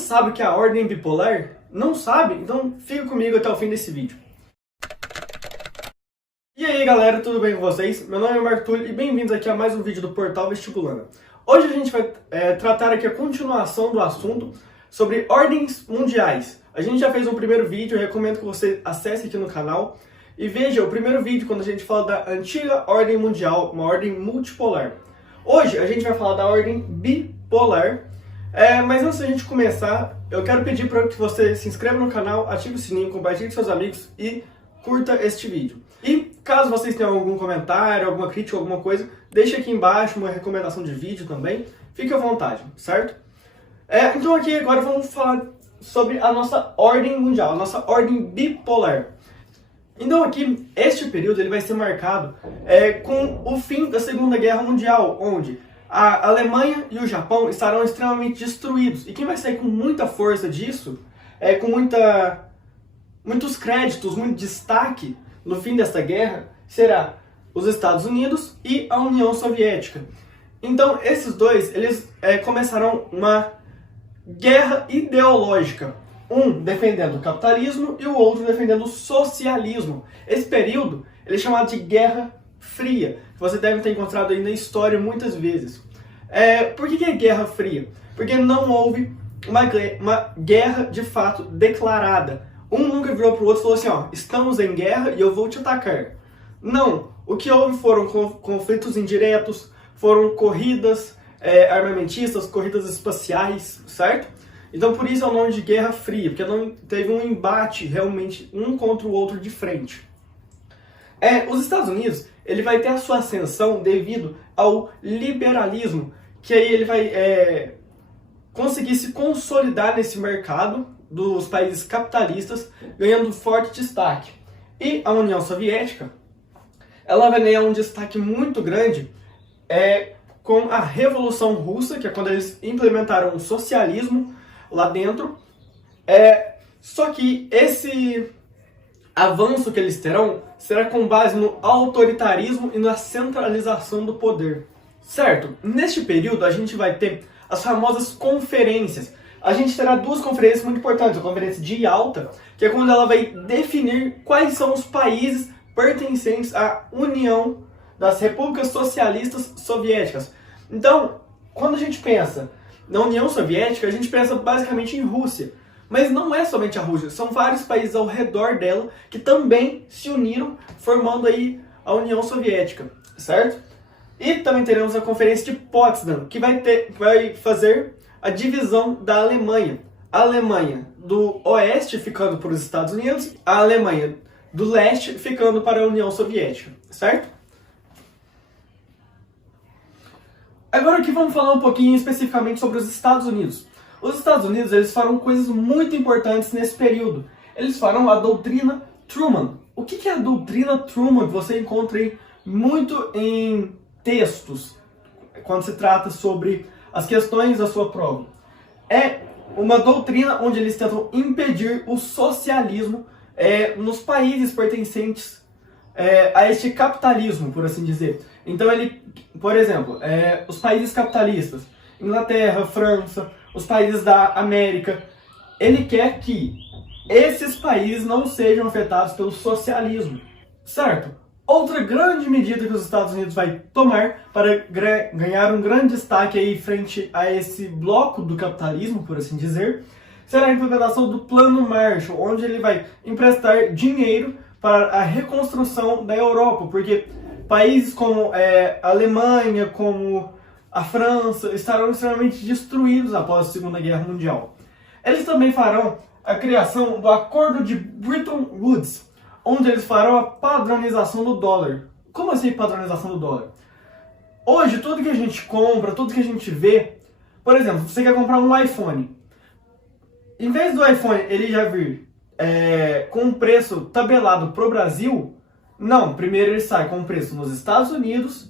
sabe o que é a ordem bipolar? Não sabe? Então fica comigo até o fim desse vídeo. E aí galera, tudo bem com vocês? Meu nome é Marco Túlio e bem-vindos aqui a mais um vídeo do Portal Vestibulando. Hoje a gente vai tratar aqui a continuação do assunto sobre ordens mundiais. A gente já fez um primeiro vídeo, eu recomendo que você acesse aqui no canal e veja o primeiro vídeo quando a gente fala da antiga ordem mundial, uma ordem multipolar. Hoje a gente vai falar da ordem bipolar, mas antes da gente começar, eu quero pedir para que você se inscreva no canal, ative o sininho, compartilhe com seus amigos e curta este vídeo. E caso vocês tenham algum comentário, alguma crítica, alguma coisa, deixe aqui embaixo uma recomendação de vídeo também, fique à vontade, certo? Então aqui agora vamos falar sobre a nossa ordem mundial, a nossa ordem bipolar. Então aqui, este período ele vai ser marcado com o fim da Segunda Guerra Mundial, onde a Alemanha e o Japão estarão extremamente destruídos. E quem vai sair com muita força disso, com muitos créditos, muito destaque no fim desta guerra, será os Estados Unidos e a União Soviética. Então esses dois, eles começarão uma guerra ideológica. Um defendendo o capitalismo e o outro defendendo o socialismo. Esse período ele é chamado de Guerra Fria, que você deve ter encontrado aí na história muitas vezes. Por que é Guerra Fria? Porque não houve uma guerra de fato declarada. Um nunca virou para o outro e falou assim, ó, estamos em guerra e eu vou te atacar. Não, o que houve foram conflitos indiretos, foram corridas armamentistas, corridas espaciais, certo? Então por isso é o nome de Guerra Fria, porque não teve um embate realmente um contra o outro de frente. Os Estados Unidos ele vai ter a sua ascensão devido ao liberalismo, que aí ele vai conseguir se consolidar nesse mercado dos países capitalistas, ganhando forte destaque. E a União Soviética ela vai ganhar um destaque muito grande com a Revolução Russa, que é quando eles implementaram o socialismo lá dentro. Só que esse avanço que eles terão será com base no autoritarismo e na centralização do poder. Certo? Neste período a gente vai ter as famosas conferências. A gente terá duas conferências muito importantes. A conferência de Yalta, que é quando ela vai definir quais são os países pertencentes à União das Repúblicas Socialistas Soviéticas. Então, quando a gente pensa na União Soviética, a gente pensa basicamente em Rússia. Mas não é somente a Rússia, são vários países ao redor dela que também se uniram, formando aí a União Soviética, certo? E também teremos a Conferência de Potsdam, que vai fazer a divisão da Alemanha. A Alemanha do Oeste ficando para os Estados Unidos, a Alemanha do Leste ficando para a União Soviética, certo? Agora aqui vamos falar um pouquinho especificamente sobre os Estados Unidos. Os Estados Unidos eles farão coisas muito importantes nesse período. Eles farão a doutrina Truman. O que é a doutrina Truman? Você encontra aí muito em textos, quando se trata sobre as questões da sua prova. É uma doutrina onde eles tentam impedir o socialismo nos países pertencentes a este capitalismo, por assim dizer. Então ele, por exemplo, os países capitalistas, Inglaterra, França, os países da América, ele quer que esses países não sejam afetados pelo socialismo, certo? Outra grande medida que os Estados Unidos vai tomar para ganhar um grande destaque aí frente a esse bloco do capitalismo, por assim dizer, será a implementação do Plano Marshall, onde ele vai emprestar dinheiro para a reconstrução da Europa, porque países como a Alemanha, como a França, estarão extremamente destruídos após a Segunda Guerra Mundial. Eles também farão a criação do Acordo de Bretton Woods, onde eles farão a padronização do dólar. Como assim padronização do dólar? Hoje, tudo que a gente compra, tudo que a gente vê, por exemplo, você quer comprar um iPhone. Em vez do iPhone ele já vir com um preço tabelado para o Brasil, não, primeiro ele sai com um preço nos Estados Unidos,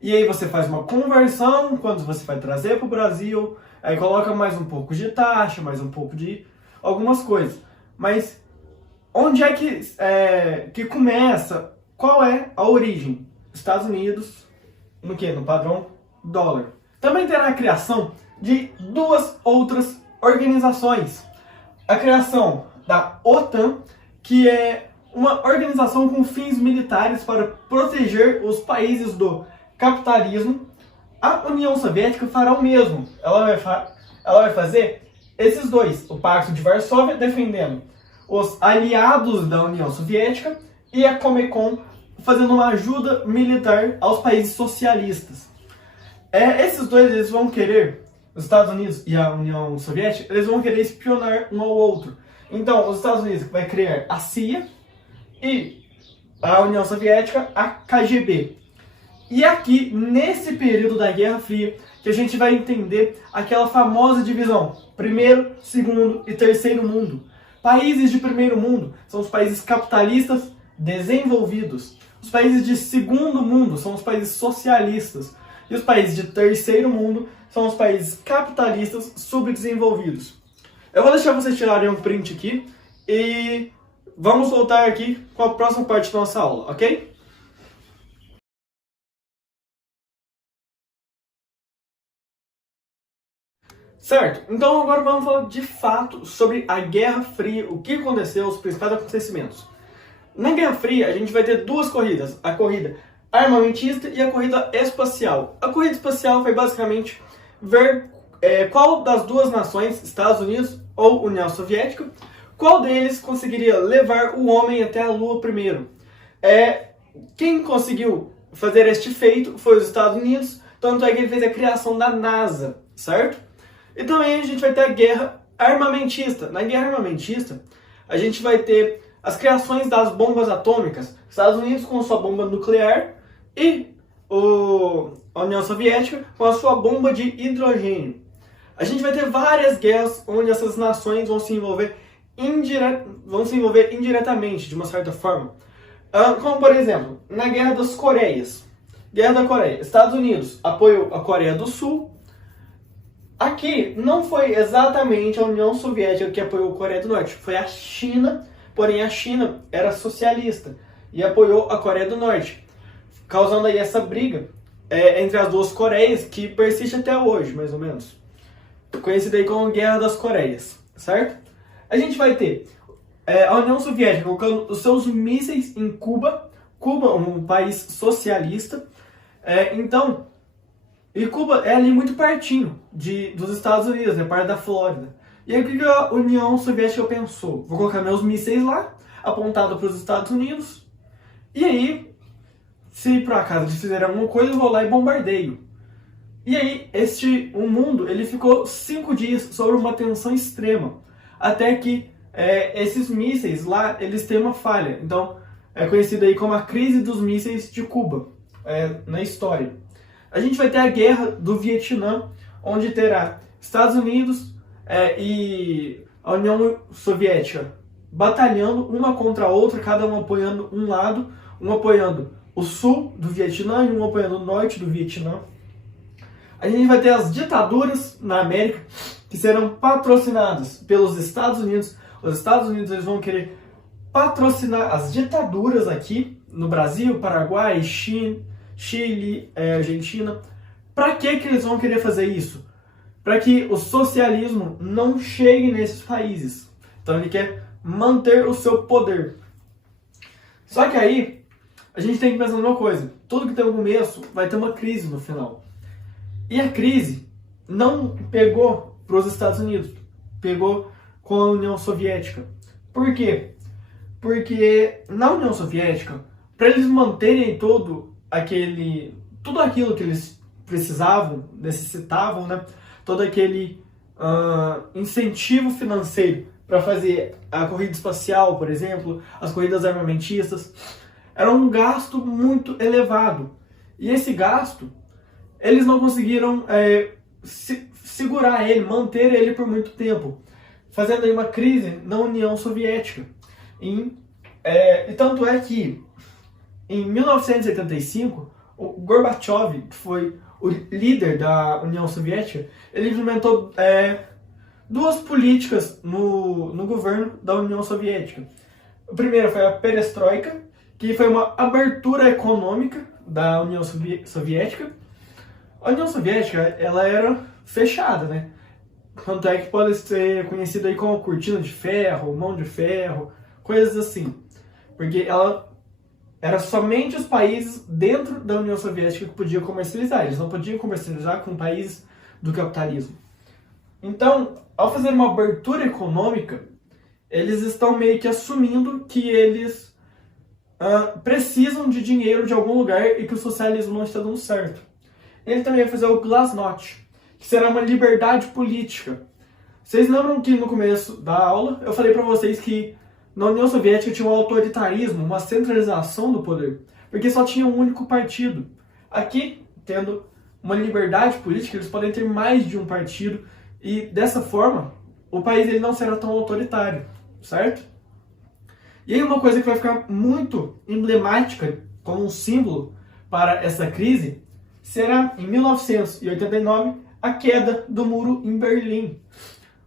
e aí você faz uma conversão quando você vai trazer para o Brasil, aí coloca mais um pouco de taxa, mais um pouco de algumas coisas. Mas onde é que começa? Qual é a origem? Estados Unidos, no quê? No padrão dólar. Também terá a criação de duas outras organizações. A criação da OTAN, que é uma organização com fins militares para proteger os países do capitalismo. A União Soviética fará o mesmo. Ela vai fazer esses dois, o Pacto de Varsóvia defendendo os aliados da União Soviética e a Comecon fazendo uma ajuda militar aos países socialistas. Esses dois eles vão querer, os Estados Unidos e a União Soviética, eles vão querer espionar um ao outro. Então, os Estados Unidos vai criar a CIA e a União Soviética a KGB. E aqui, nesse período da Guerra Fria, que a gente vai entender aquela famosa divisão: primeiro, segundo e terceiro mundo. Países de primeiro mundo são os países capitalistas desenvolvidos. Os países de segundo mundo são os países socialistas. E os países de terceiro mundo são os países capitalistas subdesenvolvidos. Eu vou deixar vocês tirarem um print aqui e vamos voltar aqui com a próxima parte da nossa aula, ok? Certo, então agora vamos falar de fato sobre a Guerra Fria, o que aconteceu, os principais acontecimentos. Na Guerra Fria a gente vai ter duas corridas, a corrida armamentista e a corrida espacial. A corrida espacial foi basicamente ver qual das duas nações, Estados Unidos ou União Soviética, qual deles conseguiria levar o homem até a Lua primeiro. Quem conseguiu fazer este feito foi os Estados Unidos, tanto é que ele fez a criação da NASA, certo? E também a gente vai ter a guerra armamentista. Na guerra armamentista, a gente vai ter as criações das bombas atômicas. Estados Unidos com sua bomba nuclear e a União Soviética com a sua bomba de hidrogênio. A gente vai ter várias guerras onde essas nações vão se envolver indiretamente, de uma certa forma. Como, por exemplo, na Guerra das Coreias. Guerra da Coreia. Estados Unidos apoiou a Coreia do Sul. Aqui não foi exatamente a União Soviética que apoiou a Coreia do Norte, foi a China, porém a China era socialista e apoiou a Coreia do Norte, causando aí essa briga entre as duas Coreias, que persiste até hoje, mais ou menos. Conhecida aí como Guerra das Coreias, certo? A gente vai ter a União Soviética colocando os seus mísseis em Cuba, um país socialista, e Cuba é ali muito pertinho dos Estados Unidos, é parte da Flórida. E aí o que a União Soviética pensou? Vou colocar meus mísseis lá, apontado para os Estados Unidos, e aí, se por acaso eles fizerem alguma coisa, eu vou lá e bombardeio. E aí, o mundo ele ficou 5 dias sob uma tensão extrema, até que esses mísseis lá, eles têm uma falha. Então, é conhecido aí como a crise dos mísseis de Cuba, na história. A gente vai ter a Guerra do Vietnã, onde terá Estados Unidos e a União Soviética batalhando uma contra a outra, cada um apoiando um lado, um apoiando o sul do Vietnã e um apoiando o norte do Vietnã. A gente vai ter as ditaduras na América, que serão patrocinadas pelos Estados Unidos. Os Estados Unidos eles vão querer patrocinar as ditaduras aqui no Brasil, Paraguai, Chile, Argentina. Para que eles vão querer fazer isso? Para que o socialismo não chegue nesses países. Então ele quer manter o seu poder. Só que aí a gente tem que pensar numa coisa: tudo que tem um começo vai ter uma crise no final. E a crise não pegou para os Estados Unidos, pegou com a União Soviética. Por quê? Porque na União Soviética, para eles manterem tudo aquilo que eles necessitavam, né? Todo aquele incentivo financeiro para fazer a corrida espacial, por exemplo, as corridas armamentistas, era um gasto muito elevado. E esse gasto, eles não conseguiram segurar ele, manter ele por muito tempo, fazendo aí uma crise na União Soviética. E tanto é que, em 1985, o Gorbachev, que foi o líder da União Soviética, ele implementou duas políticas no governo da União Soviética. A primeira foi a Perestroika, que foi uma abertura econômica da União Soviética. A União Soviética ela era fechada, né? tanto é que pode ser conhecido aí como cortina de ferro, mão de ferro, coisas assim. Porque ela era somente os países dentro da União Soviética que podiam comercializar. Eles não podiam comercializar com países do capitalismo. Então, ao fazer uma abertura econômica, eles estão meio que assumindo que eles precisam de dinheiro de algum lugar e que o socialismo não está dando certo. Ele também vai fazer o Glasnost, que será uma liberdade política. Vocês lembram que no começo da aula eu falei para vocês que na União Soviética tinha um autoritarismo, uma centralização do poder, porque só tinha um único partido. Aqui, tendo uma liberdade política, eles podem ter mais de um partido e dessa forma o país ele não será tão autoritário, certo? E aí uma coisa que vai ficar muito emblemática como um símbolo para essa crise será, em 1989, a queda do muro em Berlim.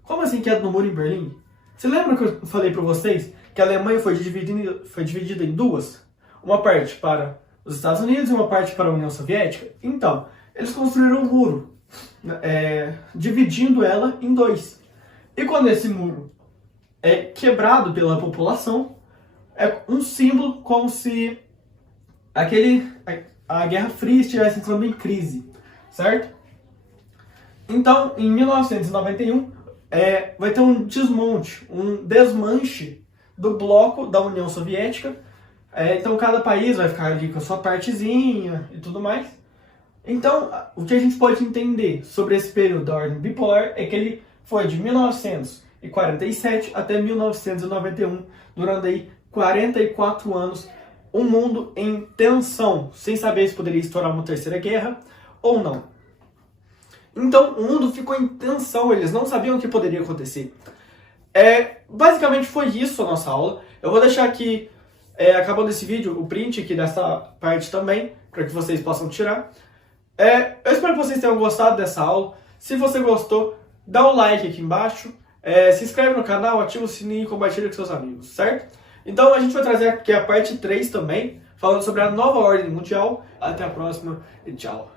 Como assim queda do muro em Berlim? Você lembra que eu falei para vocês que a Alemanha foi dividida em duas? Uma parte para os Estados Unidos e uma parte para a União Soviética? Então, eles construíram um muro, dividindo ela em dois. E quando esse muro é quebrado pela população, é um símbolo como se a Guerra Fria estivesse entrando em crise, certo? Então, em 1991, vai ter um desmonte, um desmanche do bloco da União Soviética. Então, cada país vai ficar ali com a sua partezinha e tudo mais. Então, o que a gente pode entender sobre esse período da ordem bipolar é que ele foi de 1947 até 1991, durando aí 44 anos, um mundo em tensão, sem saber se poderia estourar uma terceira guerra ou não. Então, o mundo ficou em tensão, eles não sabiam o que poderia acontecer. Basicamente foi isso a nossa aula. Eu vou deixar aqui, acabando esse vídeo, o print aqui dessa parte também, para que vocês possam tirar. Eu espero que vocês tenham gostado dessa aula. Se você gostou, dá um like aqui embaixo, se inscreve no canal, ativa o sininho e compartilha com seus amigos, certo? Então a gente vai trazer aqui a parte 3 também, falando sobre a nova ordem mundial. Até a próxima e tchau!